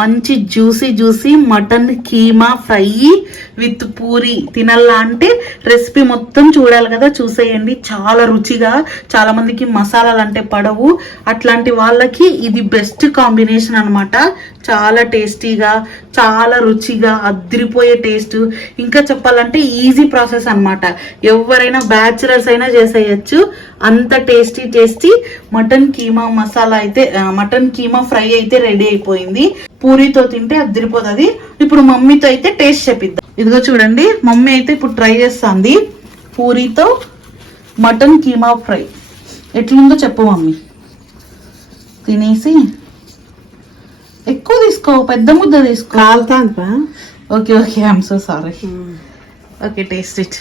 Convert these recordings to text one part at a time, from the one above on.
మంచి juicy juicy mutton keema fry with puri తినల్లా అంటే recipe మొత్తం చూడాలి కదా చూసేయండి. చాలా రుచిగా చాలా మందికి మసాలాలు అంటే పడవు. అట్లాంటి వాళ్ళకి ఇది బెస్ట్ కాంబినేషన్ అనమాట చాలా టేస్టీగా చాలా రుచిగా అదిరిపోయే టేస్ట్. ఇంకా చెప్పాలంటే ఈజీ ప్రాసెస్ అన్నమాట. ఎవరైనా బ్యాచులర్స్ అయినా చేసేయచ్చు. అంత tasty tasty mutton keema masala అయితే మటన్ కీమా ఫ్రై అయితే రెడీ అయిపోయింది. పూరితో తింటే అదిరిపోతుంది ఇప్పుడు మమ్మీతో అయితే టేస్ట్ చెప్పిద్దాం ఇదిగో చూడండి మమ్మీ అయితే ఇప్పుడు ట్రై చేస్తుంది పూరితో మటన్ కీమా ఫ్రై. ఎట్లుందో చెప్పు మమ్మీ. తినేసి ఎక్కువ తీసుకో పెద్ద ముద్ద తీసుకో. Okay okay I'm so sorry okay taste it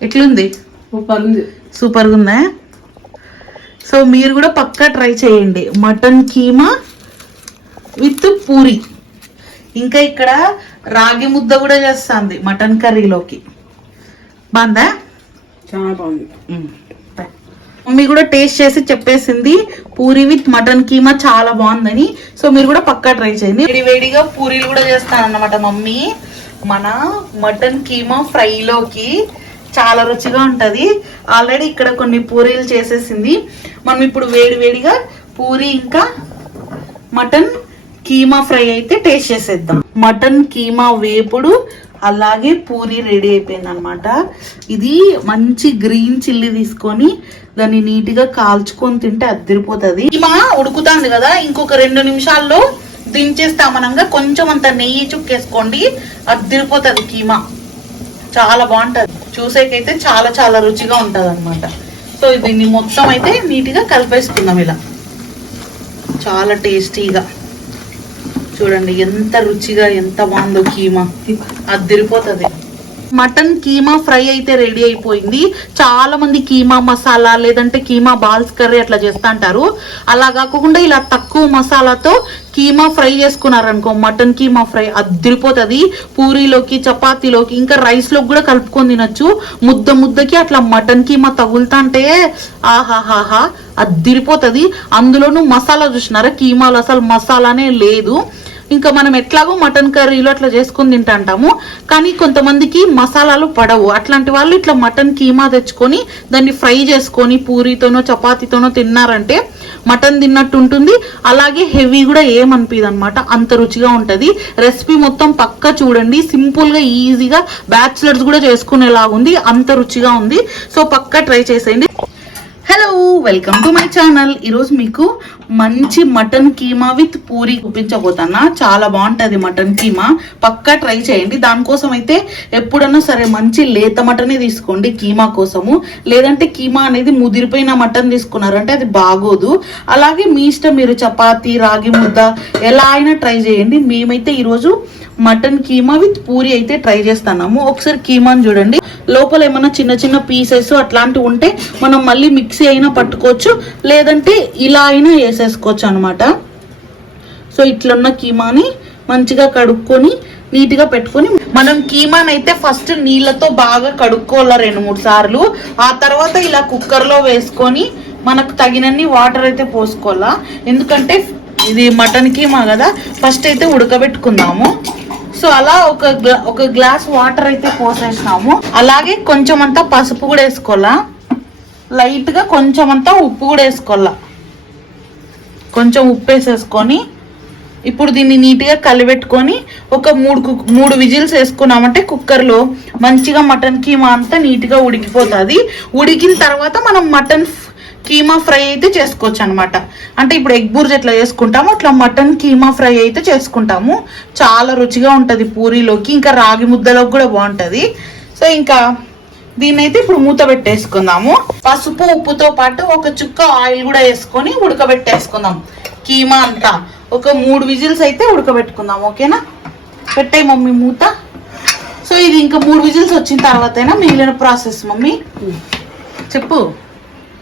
ఎట్లుంది? సూపర్ ఉంది. సూపర్గా ఉందా సో మీరు కూడా పక్కా ట్రై చేయండి. Mutton keema with puri. ఇంకా ఇక్కడ రాగి ముద్ద కూడా చేస్తుంది మటన్ కర్రీలోకి. బాగుందా? చాలా బాగుంది. మమ్మీ కూడా టేస్ట్ చేసి చెప్పేసింది పూరి విత్ మటన్ కీమా చాలా బాగుందని. సో మీరు కూడా పక్కా ట్రై చేయండి. వేడి వేడిగా పూరీలు కూడా చేస్తానన్నమాట మమ్మీ. మన మటన్ కీమా ఫ్రైలోకి చాలా రుచిగా ఉంటుంది. ఆల్రెడీ ఇక్కడ కొన్ని పూరీలు చేసేసింది. మనం ఇప్పుడు వేడి వేడిగా పూరి ఇంకా మటన్ కీమా ఫ్రై అయితే టేస్ట్ చేసేద్దాం. మటన్ కీమా వేపుడు అలాగే పూరి రెడీ అయిపోయింది అనమాట ఇది మంచి గ్రీన్ చిల్లీ తీసుకొని దాన్ని నీట్గా కాల్చుకొని తింటే అద్దరిపోతుంది కీమా ఉడుకుతుంది కదా ఇంకొక రెండు నిమిషాల్లో దించేస్తామనంగా కొంచెం అంత నెయ్యి చుక్కేసుకోండి అద్దరిపోతుంది కీమా. చాలా బాగుంటుంది. చూసేకైతే చాలా చాలా రుచిగా ఉంటుంది అనమాట సో దీన్ని మొత్తం అయితే నీట్గా కలిపేసుకుందాం ఇలా. చాలా టేస్టీగా. చూడండి ఎంత రుచిగా ఎంత బాగుందో కీమా. అదిరిపోతుంది మటన్ కీమా ఫ్రై అయితే రెడీ అయిపోయింది. చాలా మంది కీమా మసాలా లేదంటే కీమా బాల్స్ కర్రీ అట్లా చేస్తా అంటారు. అలా కాకుండా ఇలా తక్కువ మసాలాతో కీమా ఫ్రై చేసుకున్నారనుకో మటన్ కీమా ఫ్రై అదిరిపోతుంది పూరీలోకి చపాతీలోకి ఇంకా రైస్లోకి కూడా కలుపుకొని తినొచ్చు. ముద్ద ముద్దకి అట్లా మటన్ కీమా తగులుతాంటే ఆహాహాహా అదిరిపోతుంది అందులోనూ మసాలా చూసినారా? కీమాలో అసలు మసాలానే లేదు. ఇంకా మనం ఎట్లాగో మటన్ కర్రీలో అట్లా చేసుకుని తింటాంటాము. కానీ కొంతమందికి మసాలాలు పడవు. అట్లాంటి వాళ్ళు ఇట్లా మటన్ కీమా తెచ్చుకొని దాన్ని ఫ్రై చేసుకొని పూరితోనో చపాతీతోనో తిన్నారంటే మటన్ తిన్నట్టు ఉంటుంది. అలాగే హెవీ కూడా ఏమనిపించదు అనమాట అంత రుచిగా ఉంటుంది. రెసిపీ మొత్తం పక్క చూడండి. సింపుల్గా ఈజీగా బ్యాచులర్స్ కూడా చేసుకునేలాగుంది. అంత రుచిగా ఉంది. సో పక్క ట్రై చేసేయండి. Hello welcome to my channel ఈరోజు మీకు మంచి మటన్ కీమా విత్ పూరి చూపించబోతున్నా. చాలా బాగుంటది మటన్ కీమా. పక్కా ట్రై చేయండి. దానికోసం అయితే ఎప్పుడన్నా సరే మంచి లేత మటనే తీసుకోండి కీమా కోసము. లేదంటే కీమా అనేది ముదిరిపోయిన మటన్ తీసుకున్నారంటే అది బాగోదు. అలాగే మీ ఇష్టం మీరు చపాతి రాగి ముద్ద ఎలా అయినా ట్రై చేయండి. మేమైతే ఈరోజు మటన్ కీమా విత్ పూరి అయితే ట్రై చేస్తున్నాము. ఒకసారి కీమాని చూడండి. లోపల ఏమైనా చిన్న చిన్న పీసెస్ అట్లాంటివి ఉంటే మనం మళ్ళీ మిక్సీ అయినా పట్టుకోవచ్చు. లేదంటే ఇలా అయినా వేసేసుకోవచ్చు అనమాట సో ఇట్లున్న కీమాని మంచిగా కడుక్కొని నీట్గా పెట్టుకొని మనం కీమాని అయితే ఫస్ట్ నీళ్ళతో బాగా కడుక్కోవాలి రెండు మూడు సార్లు. ఆ తర్వాత ఇలా కుక్కర్లో వేసుకొని మనకు తగినన్ని వాటర్ అయితే పోసుకోవాలా. ఎందుకంటే ఇది మటన్ కీమా కదా ఫస్ట్ అయితే ఉడకబెట్టుకుందాము. సో అలా ఒక గ్లా ఒక గ్లాస్ వాటర్ అయితే పోసేసినాము. అలాగే కొంచెం అంతా పసుపు కూడా వేసుకోవాలా. లైట్గా కొంచెం అంతా ఉప్పు కూడా వేసుకోవాలా. కొంచెం ఉప్పు వేసేసుకొని ఇప్పుడు దీన్ని నీట్గా కలిపెట్టుకొని ఒక మూడు కుక్- మూడు విజిల్స్ వేసుకున్నామంటే కుక్కర్లో మంచిగా మటన్ కీమా అంతా నీట్గా ఉడికిపోతుంది. ఉడికిన తర్వాత మనం మటన్ కీమా ఫ్రై అయితే చేసుకోవచ్చు అనమాట అంటే ఇప్పుడు ఎగ్ బూర్జ్ ఎట్లా చేసుకుంటామో అట్లా మటన్ కీమా ఫ్రై అయితే చేసుకుంటాము. చాలా రుచిగా ఉంటుంది పూరీలోకి ఇంకా రాగి ముద్దలోకి కూడా బాగుంటుంది. సో ఇంకా దీన్ని అయితే ఇప్పుడు మూత పెట్టేసుకుందాము. పసుపు ఉప్పుతో పాటు ఒక చుక్క ఆయిల్ కూడా వేసుకొని ఉడకబెట్టేసుకుందాం. కీమా అంతా. ఒక మూడు విజిల్స్ అయితే ఉడకబెట్టుకుందాం ఓకేనా? పెట్టాయి మమ్మీ మూత. సో ఇది ఇంకా మూడు విజిల్స్ వచ్చిన తర్వాతైనా మిగిలిన ప్రాసెస్ మమ్మీ. చెప్పు.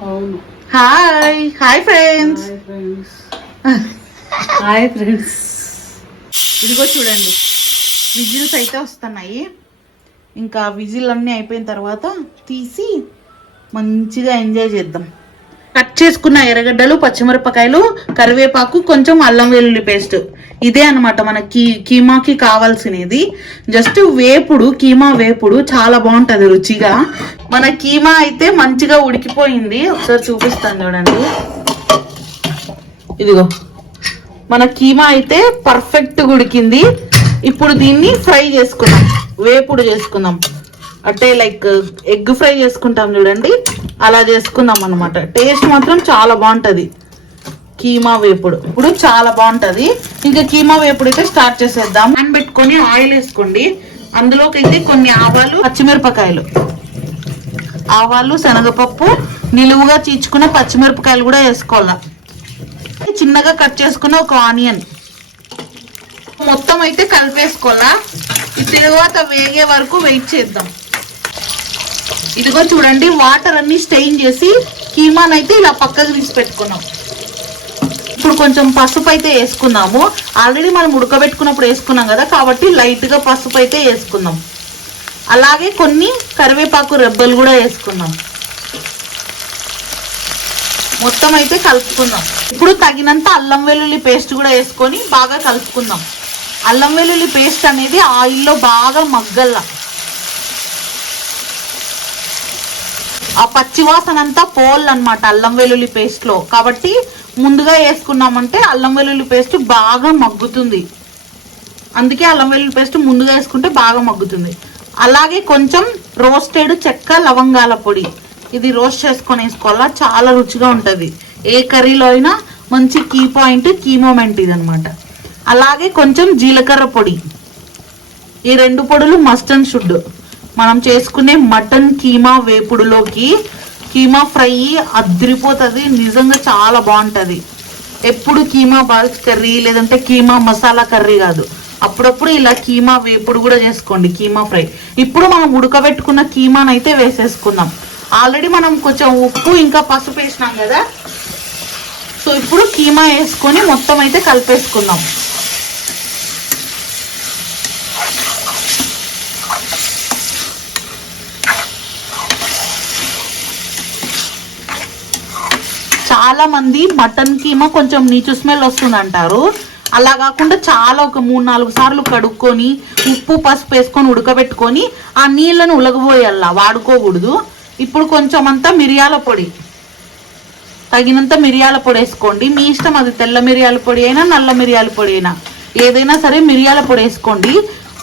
అవును. Hi. Hi friends. Hi friends. Hi friends. ఇదిగో చూడండి. విజిల్స్ అయితే వస్తున్నాయి. ఇంకా విజిల్ అన్నీ అయిపోయిన తర్వాత తీసి మంచిగా ఎంజాయ్ చేద్దాం. కట్ చేసుకున్న ఎర్రగడ్డలు పచ్చిమిరపకాయలు కరివేపాకు కొంచెం అల్లం వెల్లుల్లి పేస్ట్. ఇదే అన్నమాట మన కీ కీమాకి కావాల్సినది. జస్ట్ వేపుడు కీమా వేపుడు చాలా బాగుంటుంది రుచిగా. మన కీమా అయితే మంచిగా ఉడికిపోయింది. ఒకసారి చూపిస్తాను చూడండి. ఇదిగో. మన కీమా అయితే పర్ఫెక్ట్ ఉడికింది. ఇప్పుడు దీన్ని ఫ్రై చేసుకుందాం. వేపుడు చేసుకుందాం. అంటే లైక్ ఎగ్ ఫ్రై చేసుకుంటాం చూడండి. అలా చేసుకుందాం అనమాట టేస్ట్ మాత్రం చాలా బాగుంటది. కీమా వేపుడు. ఇప్పుడు చాలా బాగుంటది. ఇంకా కీమా వేపుడు అయితే స్టార్ట్ చేసేద్దాం. అని పెట్టుకొని ఆయిల్ వేసుకోండి. అందులోకి అయితే కొన్ని ఆవాలు పచ్చిమిరపకాయలు. ఆవాలు శనగపప్పు నిలువుగా చీచుకున్న పచ్చిమిరపకాయలు కూడా వేసుకోవాలా. చిన్నగా కట్ చేసుకున్న ఒక ఆనియన్. అయితే కలిపేసుకోవాలా ఈ తర్వాత వేగే వరకు వెయిట్ చేద్దాం. ఇదిగో చూడండి వాటర్ అన్ని స్టెయిన్ చేసి కీమాన్ అయితే ఇలా పక్కకు తీసి పెట్టుకున్నాం ఇప్పుడు కొంచెం పసుపు అయితే వేసుకుందాము ఆల్రెడీ మనం ఉడకబెట్టుకున్నప్పుడు వేసుకున్నాం కదా కాబట్టి లైట్గా పసుపు అయితే వేసుకుందాం అలాగే కొన్ని కరివేపాకు రెబ్బలు కూడా వేసుకుందాం మొత్తం అయితే కలుపుకుందాం ఇప్పుడు తగినంత అల్లం వెల్లుల్లి పేస్ట్ కూడా వేసుకొని బాగా కలుపుకుందాం. అల్లం వెల్లుల్లి పేస్ట్ అనేది ఆయిల్లో బాగా మగ్గల్లా. ఆ పచ్చివాసన అంతా పోవాలన్నమాట అల్లం వెల్లుల్లి పేస్ట్లో కాబట్టి ముందుగా వేసుకున్నామంటే అల్లం వెల్లుల్లి పేస్ట్ బాగా మగ్గుతుంది. అందుకే అల్లం వెల్లుల్లి పేస్ట్ ముందుగా వేసుకుంటే బాగా మగ్గుతుంది. అలాగే కొంచెం రోస్టెడ్ చెక్క లవంగాల పొడి. ఇది రోస్ట్ చేసుకొని వేసుకోవాలా చాలా రుచిగా ఉంటుంది. ఏ కర్రీలో అయినా మంచి కీ పాయింట్ కీ మూమెంట్ ఇది అనమాట అలాగే కొంచెం జీలకర్ర పొడి. ఈ రెండు పొడులు మస్ట్ అండ్ షుడ్ మనం చేసుకునే మటన్ కీమా వేపుడులోకి కీమా ఫ్రై అదిరిపోతుంది నిజంగా చాలా బాగుంటుంది. ఎప్పుడు కీమా బాల్స్ కర్రీ లేదంటే కీమా మసాలా కర్రీ కాదు. అప్పుడప్పుడు ఇలా కీమా వేపుడు కూడా చేసుకోండి కీమా ఫ్రై. ఇప్పుడు మనం ఉడకబెట్టుకున్న కీమానైతే అయితే వేసేసుకుందాం. ఆల్రెడీ మనం కొంచెం ఉప్పు ఇంకా పసుపు వేసినాం కదా. సో ఇప్పుడు కీమా వేసుకొని మొత్తం అయితే కలిపేసుకుందాం. చాలా మంది మటన్ కీమా కొంచెం నీచు స్మెల్ వస్తుంది అంటారు అలా కాకుండా చాలా ఒక మూడు నాలుగు సార్లు కడుక్కొని ఉప్పు పసుపు వేసుకొని ఉడకబెట్టుకొని ఆ నీళ్ళను ఉలగబోయల్లా వాడుకోకూడదు. ఇప్పుడు కొంచెం అంతా మిరియాల పొడి. తగినంత మిరియాల పొడి వేసుకోండి. మీ ఇష్టం అది తెల్ల మిరియాల పొడి అయినా నల్ల మిరియాల పొడి అయినా. ఏదైనా సరే మిరియాల పొడి వేసుకోండి.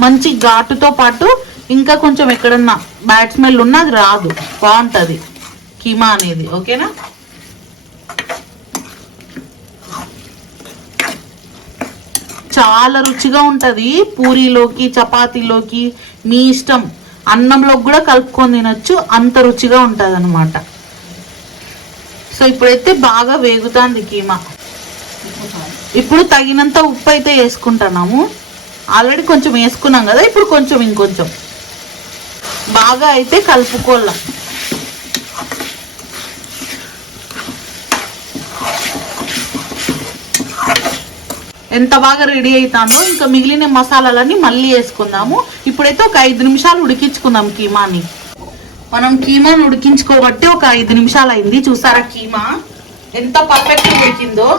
మంచి ఘాటుతో పాటు ఇంకా కొంచెం ఎక్కడన్నా బ్యాట్ స్మెల్ ఉన్నా అది రాదు. బాగుంటుంది. కీమా అనేది. ఓకేనా? చాలా రుచిగా ఉంటుంది. పూరీలోకి చపాతీలోకి మీ ఇష్టం అన్నంలోకి కూడా కలుపుకొని తినొచ్చు. అంత రుచిగా ఉంటుంది అనమాట సో ఇప్పుడైతే బాగా వేగుతుంది కీమా. ఇప్పుడు తగినంత ఉప్పు అయితే వేసుకుంటున్నాము. ఆల్రెడీ కొంచెం వేసుకున్నాం కదా ఇప్పుడు కొంచెం ఇంకొంచెం. బాగా అయితే కలుపుకోవాల. ఎంత బాగా రెడీ అవుతానో ఇంకా మిగిలిన మసాలాలన్నీ మళ్ళీ వేసుకుందాము. ఇప్పుడైతే ఒక ఐదు నిమిషాలు ఉడికించుకుందాం కీమాని. మనం కీమాని ఉడికించుకోబట్టి ఒక ఐదు నిమిషాలు అయింది చూసారా కీమా? ఎంత పర్ఫెక్ట్ ఉడికిందో.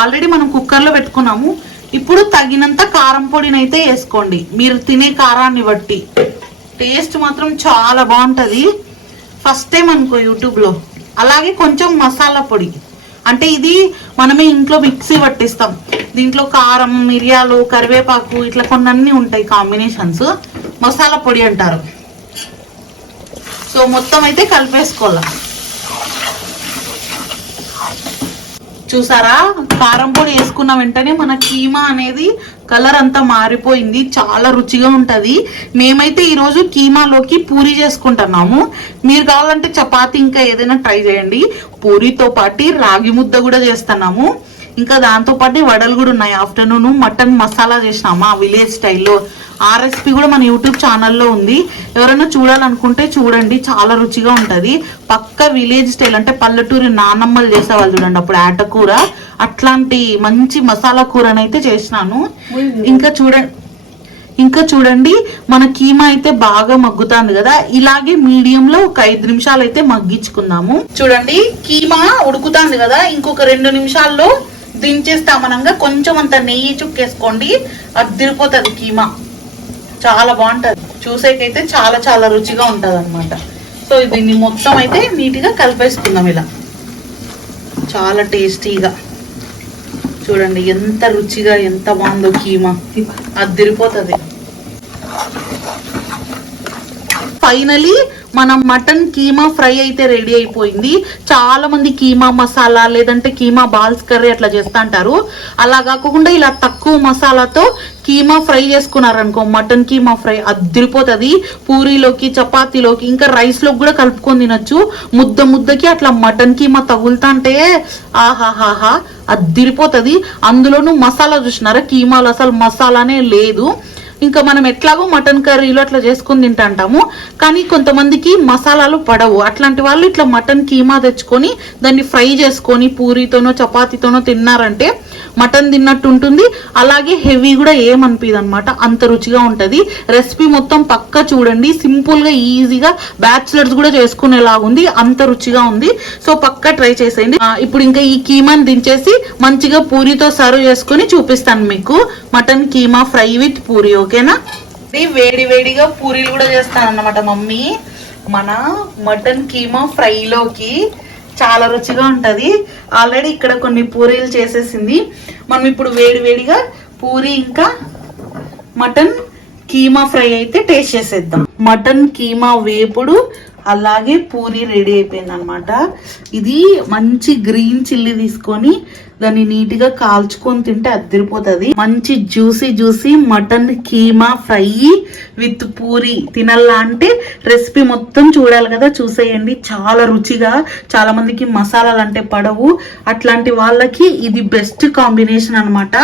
ఆల్రెడీ మనం కుక్కర్లో పెట్టుకున్నాము. ఇప్పుడు తగినంత కారం పొడిని అయితే వేసుకోండి. మీరు తినే కారాన్ని బట్టి. టేస్ట్ మాత్రం చాలా బాగుంటుంది. ఫస్ట్ టైం అనుకో యూట్యూబ్లో అలాగే కొంచెం మసాలా పొడి. అంటే ఇది మనమే ఇంట్లో మిక్సీ పట్టిస్తాం. దీంట్లో కారం మిరియాలు కరివేపాకు ఇట్లా కొన్ని అన్ని ఉంటాయి కాంబినేషన్స్. మసాలా పొడి అంటారు. సో మొత్తం అయితే కలిపేసుకోవాలి. చూసారా? కారం పొడి వేసుకున్న వెంటనే మన కీమా అనేది కలర్ అంతా మారిపోయింది. చాలా రుచిగా ఉంటుంది. మేమైతే ఈరోజు కీమాలోకి పూరి చేసుకుంటున్నాము. మీరు కావాలంటే చపాతి ఇంకా ఏదైనా ట్రై చేయండి. పూరితో పాటు రాగి ముద్ద కూడా చేస్తున్నాము. ఇంకా దాంతో పాటు వడలు కూడా ఉన్నాయి. ఆఫ్టర్నూన్ మటన్ మసాలా చేసినామా విలేజ్ స్టైల్లో. ఆ రెసిపీ కూడా మన యూట్యూబ్ ఛానల్లో ఉంది. ఎవరైనా చూడాలనుకుంటే చూడండి. చాలా రుచిగా ఉంటది. పక్క విలేజ్ స్టైల్ అంటే పల్లెటూరి నానమ్మలు చేసేవాళ్ళు చూడండి. అప్పుడు ఆటకూర అట్లాంటి మంచి మసాలా కూరనైతే చేసినాను. ఇంకా చూడండి. ఇంకా చూడండి మన కీమా అయితే బాగా మగ్గుతుంది కదా. ఇలాగే మీడియం లో ఒక ఐదు నిమిషాలు అయితే మగ్గించుకుందాము. చూడండి కీమా ఉడుకుతుంది కదా. ఇంకొక రెండు నిమిషాల్లో దించేస్తామనంగా కొంచెం అంత నెయ్యి చుక్కేసుకోండి. అద్దిరిపోతుంది కీమా. చాలా బాగుంటది. చూసేకైతే చాలా చాలా రుచిగా ఉంటది అనమాట సో దీన్ని మొత్తం అయితే నీట్గా కలిపేసుకుందాం ఇలా. చాలా టేస్టీగా. చూడండి ఎంత రుచిగా ఎంత బాగుందో కీమా. అద్దిరిపోతుంది ఫైనలీ మనం మటన్ కీమా ఫ్రై అయితే రెడీ అయిపోయింది. చాలా మంది కీమా మసాలా లేదంటే కీమా బాల్స్ కర్రీ అట్లా చేస్తా అంటారు. అలా కాకుండా ఇలా తక్కువ మసాలాతో కీమా ఫ్రై చేసుకున్నారనుకో మటన్ కీమా ఫ్రై అద్దరిపోతుంది పూరీలోకి చపాతీలోకి ఇంకా రైస్లోకి కూడా కలుపుకొని తినొచ్చు. ముద్ద ముద్దకి అట్లా మటన్ కీమా తగులుతాంటే ఆహాహాహా అద్దిరిపోతుంది అందులోనూ మసాలా చూసినారా? కీమాలో అసలు మసాలానే లేదు. ఇంకా మనం ఎట్లాగో మటన్ కర్రీలో అట్లా చేసుకుని తింటాంటాము. కానీ కొంతమందికి మసాలాలు పడవు. అట్లాంటి వాళ్ళు ఇట్లా మటన్ కీమా తెచ్చుకొని దాన్ని ఫ్రై చేసుకొని పూరితోనో చపాతీతోనో తిన్నారంటే మటన్ తిన్నట్టు ఉంటుంది. అలాగే హెవీ కూడా ఏమనిపిదు అనమాట అంత రుచిగా ఉంటుంది. రెసిపీ మొత్తం పక్క చూడండి. సింపుల్గా ఈజీగా బ్యాచులర్స్ కూడా చేసుకునేలాగుంది. అంత రుచిగా ఉంది. సో పక్క ట్రై చేసేయండి. ఇప్పుడు ఇంకా ఈ కీమాని దించేసి మంచిగా పూరితో సర్వ్ చేసుకొని చూపిస్తాను మీకు. Mutton keema fry with puri ఓకేనా? ఇది వేడి వేడిగా పూరీలు కూడా చేస్తాను అన్నమాట మమ్మీ. మన మటన్ కీమా ఫ్రైలోకి చాలా రుచిగా ఉంటుంది. ఆల్రెడీ ఇక్కడ కొన్ని పూరీలు చేసేసింది. మనం ఇప్పుడు వేడి వేడిగా పూరి ఇంకా మటన్ కీమా ఫ్రై అయితే టేస్ట్ చేసేద్దాం. మటన్ కీమా వేపుడు అలాగే పూరి రెడీ అయిపోయింది అనమాట ఇది మంచి గ్రీన్ చిల్లీ తీసుకొని దాన్ని నీట్గా కాల్చుకొని తింటే అద్దరిపోతుంది. మంచి juicy juicy mutton keema fry with puri తినాలా అంటే రెసిపీ మొత్తం చూడాలి కదా చూసేయండి. చాలా రుచిగా చాలా మందికి మసాలాలు అంటే పడవు. అట్లాంటి వాళ్ళకి ఇది బెస్ట్ కాంబినేషన్ అనమాట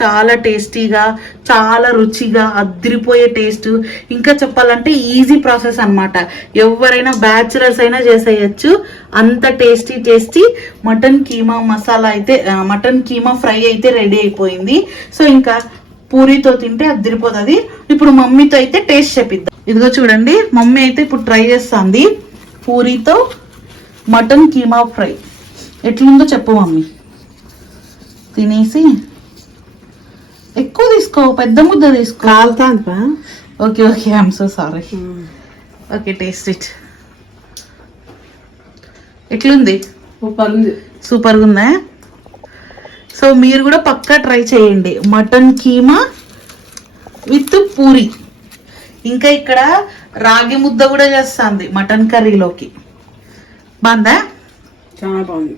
చాలా టేస్టీగా చాలా రుచిగా అద్దరిపోయే టేస్ట్. ఇంకా చెప్పాలంటే ఈజీ ప్రాసెస్ అన్నమాట. ఎవరైనా బ్యాచులర్స్ అయినా చేసేయచ్చు. అంత tasty tasty mutton keema masala అయితే మటన్ కీమా ఫ్రై అయితే రెడీ అయిపోయింది. సో ఇంకా పూరితో తింటే అద్దరిపోతుంది ఇప్పుడు మమ్మీతో అయితే టేస్ట్ చెప్పిద్దాం ఇదిగో చూడండి మమ్మీ అయితే ఇప్పుడు ట్రై చేస్తుంది పూరితో మటన్ కీమా ఫ్రై. ఎట్లుందో చెప్పు మమ్మీ. తినేసి ఎక్కువ తీసుకో పెద్ద ముద్ద తీసుకో. కాలుతాంది పా okay okay I'm so sorry okay taste it ఎట్లుంది? సూపర్ ఉంది సూపర్గా ఉందా సో మీరు కూడా పక్కా ట్రై చేయండి. Mutton keema with puri. ఇంకా ఇక్కడ రాగి ముద్ద కూడా చేస్తుంది మటన్ కర్రీలోకి. బాగుందా? చాలా బాగుంది.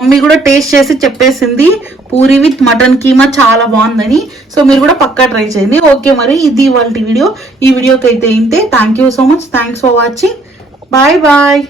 మమ్మీ కూడా టేస్ట్ చేసి చెప్పేసింది. పూరి విత్ మటన్ కీమా చాలా బాగుందని. సో మీరు కూడా పక్కా ట్రై చేయండి. ఓకే మరి ఇది వాళ్ళ వీడియో. ఈ వీడియోకి అయితే ఇంతే. Thank you so much thanks for watching bye bye